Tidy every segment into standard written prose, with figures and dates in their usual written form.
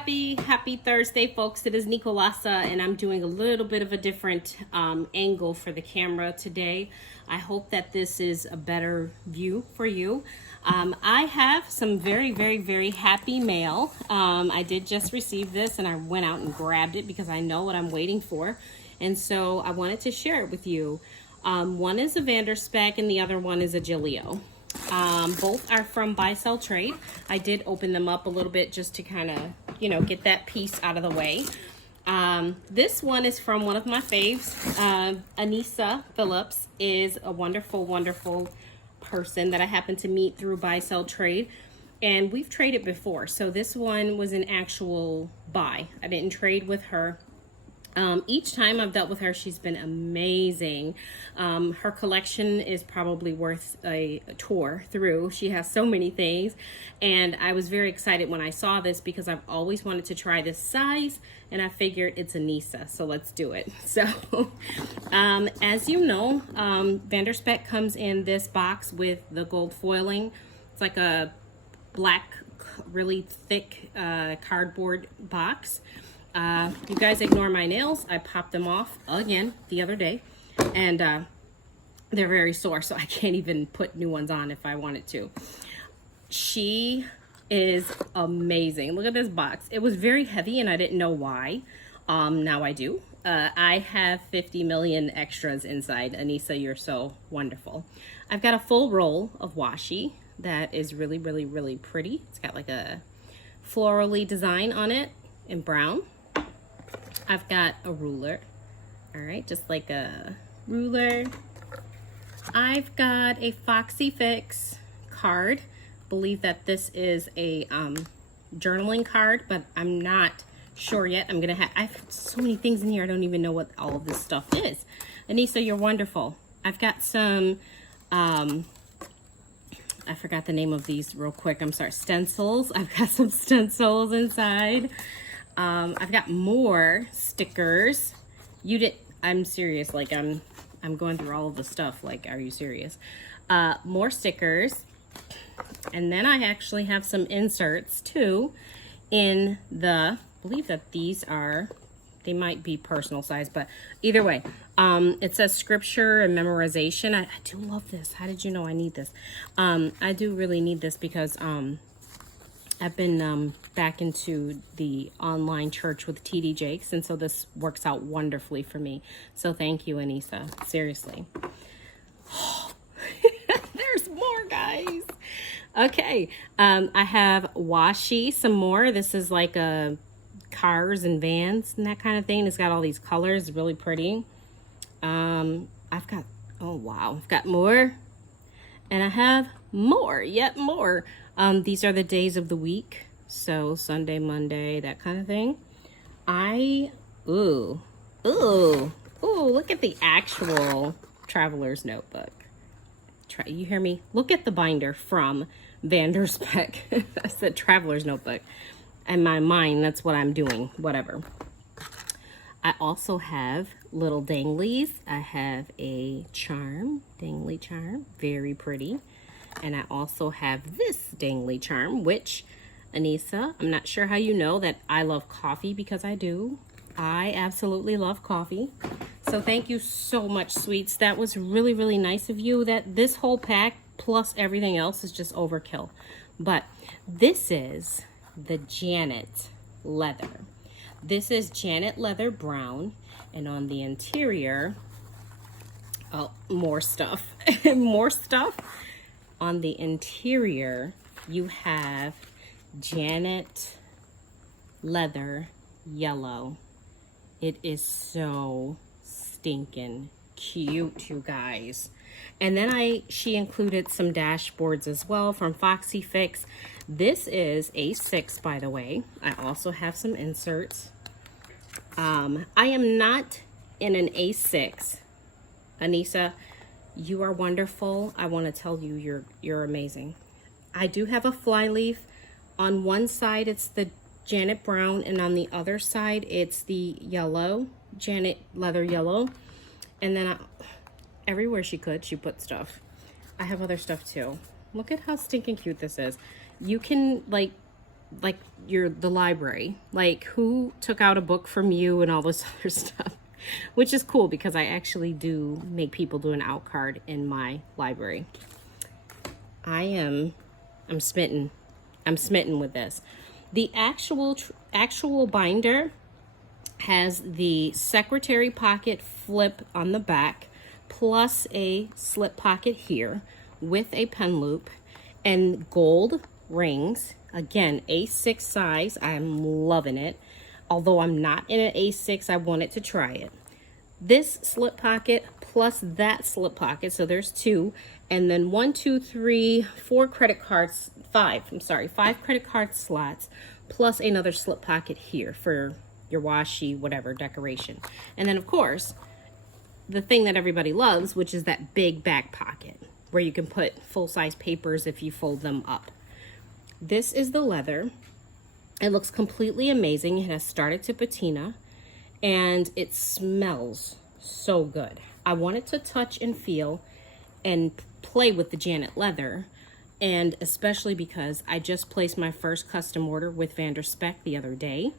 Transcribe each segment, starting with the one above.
Happy Thursday, folks. It is Nicolasa, and I'm doing a little bit of a different angle for the camera today. I hope that this is a better view for you. I have some very happy mail. I did just receive this, and I went out and grabbed it because I know what I'm waiting for. And so I wanted to share it with you. One is a Vanderspec, and the other one is a Gillio. Both are from Buy Sell Trade. I did open them up a little bit just to kind of, get that piece out of the way. This one is from one of my faves. Anissa Phillips is a wonderful person that I happened to meet through Buy Sell Trade, and we've traded before. So this one was an actual buy. I didn't trade with her. Each time I've dealt with her, she's been amazing. Her collection is probably worth a tour through. She has so many things, and I was very excited when I saw this because I've always wanted to try this size, and I figured it's Anissa, so let's do it. So, as you know, Vanderspec comes in this box with the gold foiling. It's like a black, really thick cardboard box. You guys ignore my nails. I popped them off again the other day, and they're very sore, so I can't even put new ones on if I wanted to. She is amazing. Look at this box. It was very heavy, and I didn't know why. Now I do. I have 50 million extras inside. Anissa, you're so wonderful. I've got a full roll of washi that is really pretty. It's got like a florally design on it in brown. I've got a ruler, all right, just like a ruler. I've got a Foxy Fix card. Believe that this is a journaling card, but I'm not sure yet. I have so many things in here, I don't even know what all of this stuff is. Anissa, you're wonderful. I've got some, I forgot the name of these real quick, I'm sorry, stencils. I've got some stencils inside. I've got more stickers. I'm serious, like I'm going through all of the stuff, like, are you serious? More stickers. And then I actually have some inserts too in I believe that these they might be personal size, but either way, it says scripture and memorization. I do love this. How did you know I need this? I do really need this because, I've been back into the online church with TD Jakes, and so this works out wonderfully for me. So thank you, Anissa. Seriously. There's more, guys. Okay. I have washi, some more. This is like cars and vans and that kind of thing. It's got all these colors, really pretty. I've got more. And I have more, yet more. These are the days of the week. So Sunday, Monday, that kind of thing. Ooh, look at the actual traveler's notebook. You hear me? Look at the binder from Vanderspec. That's the traveler's notebook. In my mind, that's what I'm doing, whatever. I also have little danglies. I have a dangly charm, very pretty. And I also have this dangly charm, which, Anissa, I'm not sure how you know that I love coffee, because I do. I absolutely love coffee. So thank you so much, sweets. That was really nice of you. That this whole pack plus everything else is just overkill. But this is the Janet leather. This is Janet Leather Brown, and on the interior, oh, more stuff. More stuff. On the interior, you have Janet Leather Yellow. It is so stinking cute, you guys. And then she included some dashboards as well from Foxy Fix. This is A6, by the way. I also have some inserts. I am not in an A6. Anissa, you are wonderful. I want to tell you, you're amazing. I do have a flyleaf. On one side, it's the Janet Brown, and on the other side, it's the yellow, Janet Leather Yellow. And then everywhere she put stuff. I have other stuff too. Look at how stinking cute this is. You can, like, like the library. Like, who took out a book from you and all this other stuff, which is cool because I actually do make people do an out card in my library. I'm smitten. I'm smitten with this. The actual binder has the secretary pocket flip on the back, plus a slip pocket here with a pen loop and gold rings. Again, A6 size. I'm loving it. Although I'm not in an A6, I wanted to try it. This slip pocket plus that slip pocket, so there's two, and then 5 credit cards, 5 credit card slots, plus another slip pocket here for your washi, whatever, decoration. And then, of course, the thing that everybody loves, which is that big back pocket where you can put full-size papers if you fold them up. This is the leather. It looks completely amazing. It has started to patina, and it smells so good. I wanted to touch and feel and play with the Janet leather, and especially because I just placed my first custom order with VDS the other day.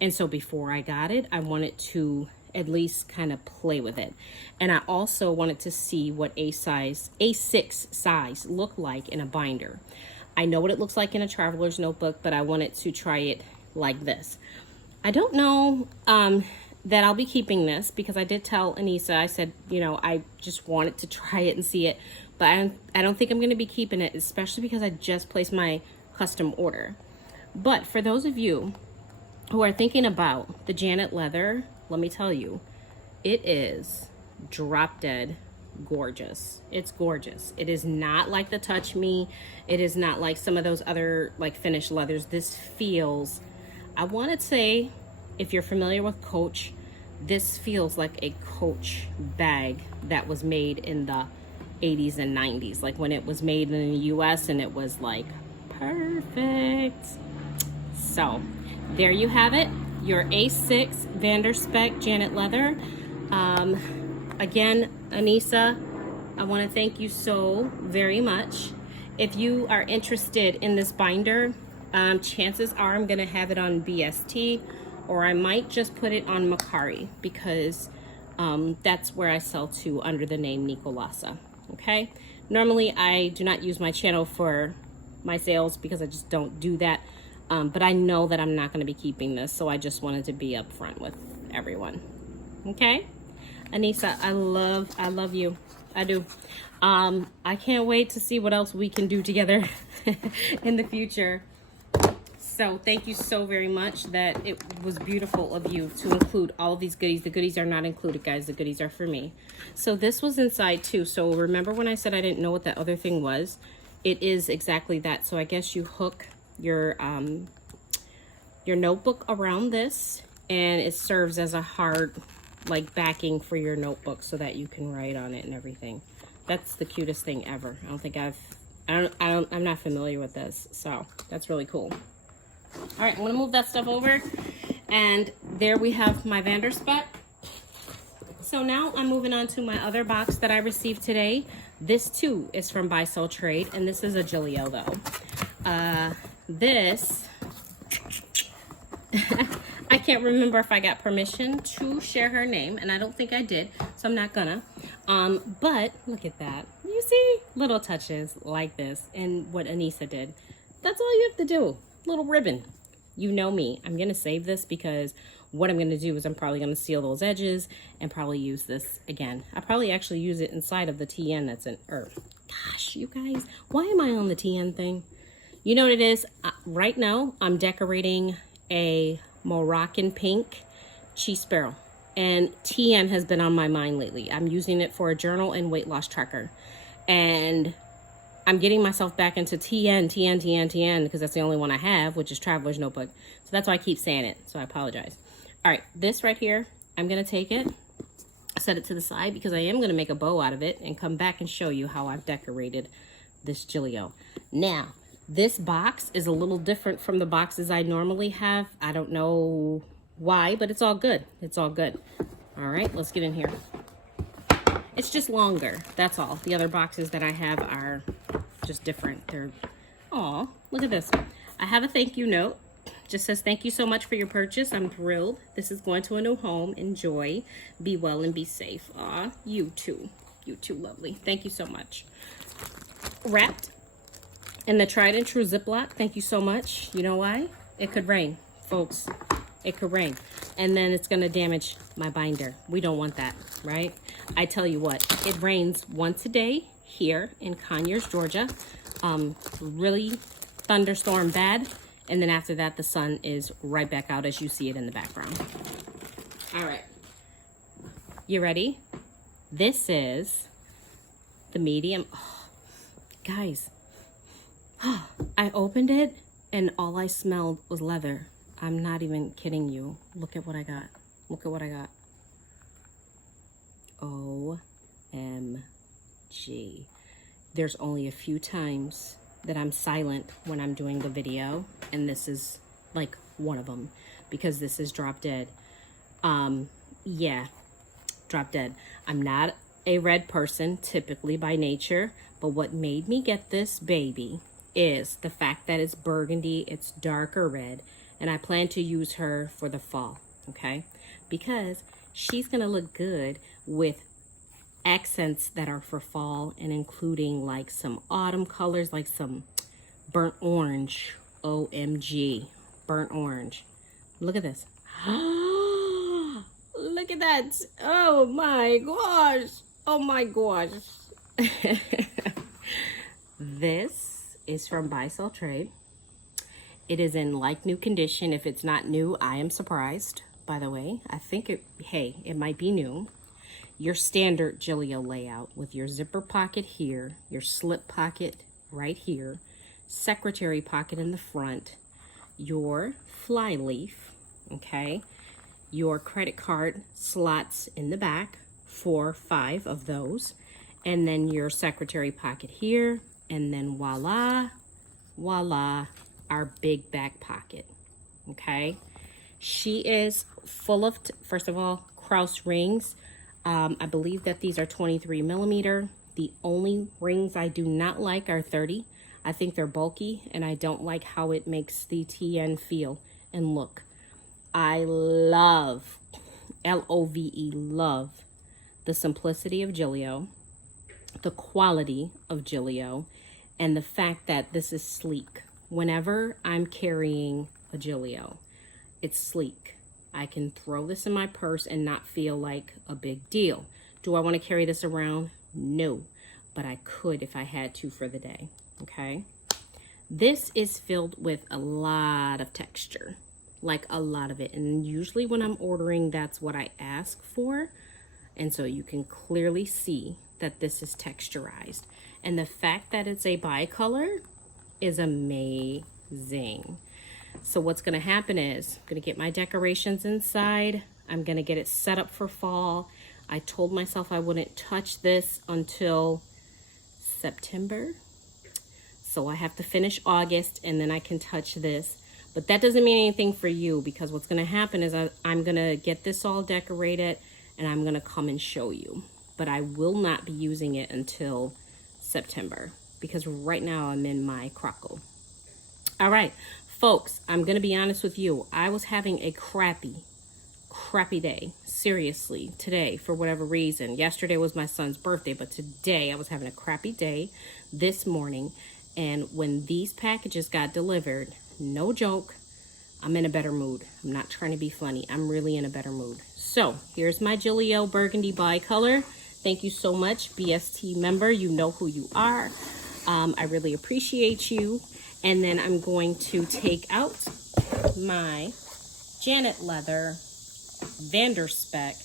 And so before I got it, I wanted to at least kind of play with it. And I also wanted to see what A6 size looked like in a binder. I know what it looks like in a traveler's notebook, but I wanted to try it like this. I don't know that I'll be keeping this because I did tell Anissa, I said, you know, I just wanted to try it and see it, but I don't think I'm going to be keeping it, especially because I just placed my custom order. But for those of you who are thinking about the Janet leather, let me tell you, it is drop dead gorgeous. It's gorgeous. It is not like the Touch Me. It is not like some of those other like finished leathers. This feels, I want to say, if you're familiar with Coach, this feels like a Coach bag that was made in the 80s and 90s, like when it was made in the US, and it was like perfect. So there you have it, your A6 VDS Janet leather. Again, Anissa, I want to thank you so very much. If you are interested in this binder, chances are I'm going to have it on BST, or I might just put it on Macari because that's where I sell to under the name Nicolasa. Okay. Normally I do not use my channel for my sales because I just don't do that. But I know that I'm not going to be keeping this, so I just wanted to be upfront with everyone. Okay. Anissa, I love you. I do. I can't wait to see what else we can do together in the future. So thank you so very much. That it was beautiful of you to include all of these goodies. The goodies are not included, guys. The goodies are for me. So this was inside too. So remember when I said I didn't know what that other thing was? It is exactly that. So I guess you hook your notebook around this, and it serves as a hard like backing for your notebook so that you can write on it and everything. That's the cutest thing ever. I'm not familiar with this, so that's really cool. All right, I'm gonna move that stuff over, and there we have my VDS. So now I'm moving on to my other box that I received today. This too is from Buy Sell Trade, and this is a Gillio though. This I can't remember if I got permission to share her name, and I don't think I did, so I'm not gonna. But look at that. You see? Little touches like this, and what Anissa did. That's all you have to do. Little ribbon. You know me. I'm gonna save this because what I'm gonna do is I'm probably gonna seal those edges and probably use this again. I'll probably actually use it inside of the TN that's in, gosh, you guys, why am I on the TN thing? You know what it is? Right now, I'm decorating a Moroccan pink cheese sparrow, and TN has been on my mind lately. I'm using it for a journal and weight loss tracker, and I'm getting myself back into TN because that's the only one I have, which is Traveler's Notebook. So that's why I keep saying it, so I apologize. All right, this right here, I'm gonna take it, set it to the side because I am gonna make a bow out of it and come back and show you how I've decorated this Gillio. Now, this box is a little different from the boxes I normally have. I don't know why, but it's all good. It's all good. All right, let's get in here. It's just longer, that's all. The other boxes that I have are just different. They're, aw, look at this. I have a thank you note Just says, thank you so much for your purchase. I'm thrilled. This is going to a new home. Enjoy. Be well and be safe. Aw, you too. You too, lovely. Thank you so much. Wrapped in the tried and true Ziploc. Thank you so much. You know why? It could rain, folks. It could rain. And then it's going to damage my binder. We don't want that, right? I tell you what, it rains once a day here in Conyers, Georgia. Really thunderstorm bad. And then after that, the sun is right back out as you see it in the background. All right. You ready? This is the medium. Oh, guys, I opened it and all I smelled was leather. I'm not even kidding you. Look at what I got. Look at what I got. OMG. There's only a few times that I'm silent when I'm doing the video, and this is like one of them because this is drop dead. Yeah, drop dead. I'm not a red person typically by nature, but what made me get this baby is the fact that it's burgundy, it's darker red, and I plan to use her for the fall, okay? Because she's gonna look good with accents that are for fall and including like some autumn colors, like some burnt orange. OMG, burnt orange. Look at this. Look at that. Oh my gosh. Oh my gosh. This is from Buy Sell Trade. It is in like new condition. If it's not new, I am surprised, by the way. I think it might be new. Your standard Gillio layout with your zipper pocket here, your slip pocket right here, secretary pocket in the front, your fly leaf, okay, your credit card slots in the back, 5 of those, and then your secretary pocket here, and then voila, our big back pocket, okay? She is full of, first of all, Krause rings. I believe that these are 23 millimeter. The only rings I do not like are 30. I think they're bulky and I don't like how it makes the TN feel and look. I love, L-O-V-E, love the simplicity of Gillio, the quality of Gillio, and the fact that this is sleek. Whenever I'm carrying a Gillio, it's sleek. I can throw this in my purse and not feel like a big deal. Do I want to carry this around? No, but I could if I had to for the day, okay? This is filled with a lot of texture, like a lot of it. And usually when I'm ordering, that's what I ask for. And so you can clearly see that this is texturized. And the fact that it's a bicolor is amazing. So what's gonna happen is, I'm gonna get my decorations inside. I'm gonna get it set up for fall. I told myself I wouldn't touch this until September. So I have to finish August and then I can touch this. But that doesn't mean anything for you because what's gonna happen is I'm gonna get this all decorated and I'm gonna come and show you. But I will not be using it until September because right now I'm in my croco. All right. Folks, I'm going to be honest with you. I was having a crappy day. Seriously, today, for whatever reason. Yesterday was my son's birthday, but today I was having a crappy day this morning. And when these packages got delivered, no joke, I'm in a better mood. I'm not trying to be funny. I'm really in a better mood. So here's my Gillio Burgundy bicolor. Thank you so much, BST member. You know who you are. I really appreciate you. And then I'm going to take out my Janet Leather Vanderspec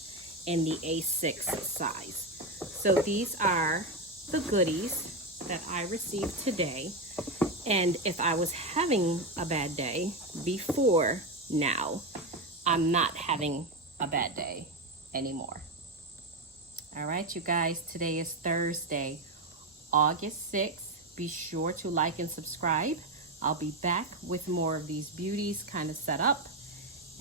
in the A6 size. So these are the goodies that I received today. And if I was having a bad day before now, I'm not having a bad day anymore. All right, you guys, today is Thursday, August 6th. Be sure to like and subscribe. I'll be back with more of these beauties kind of set up.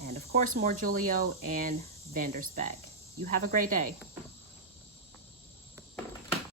And of course, more Gillio and Vanderspec. You have a great day.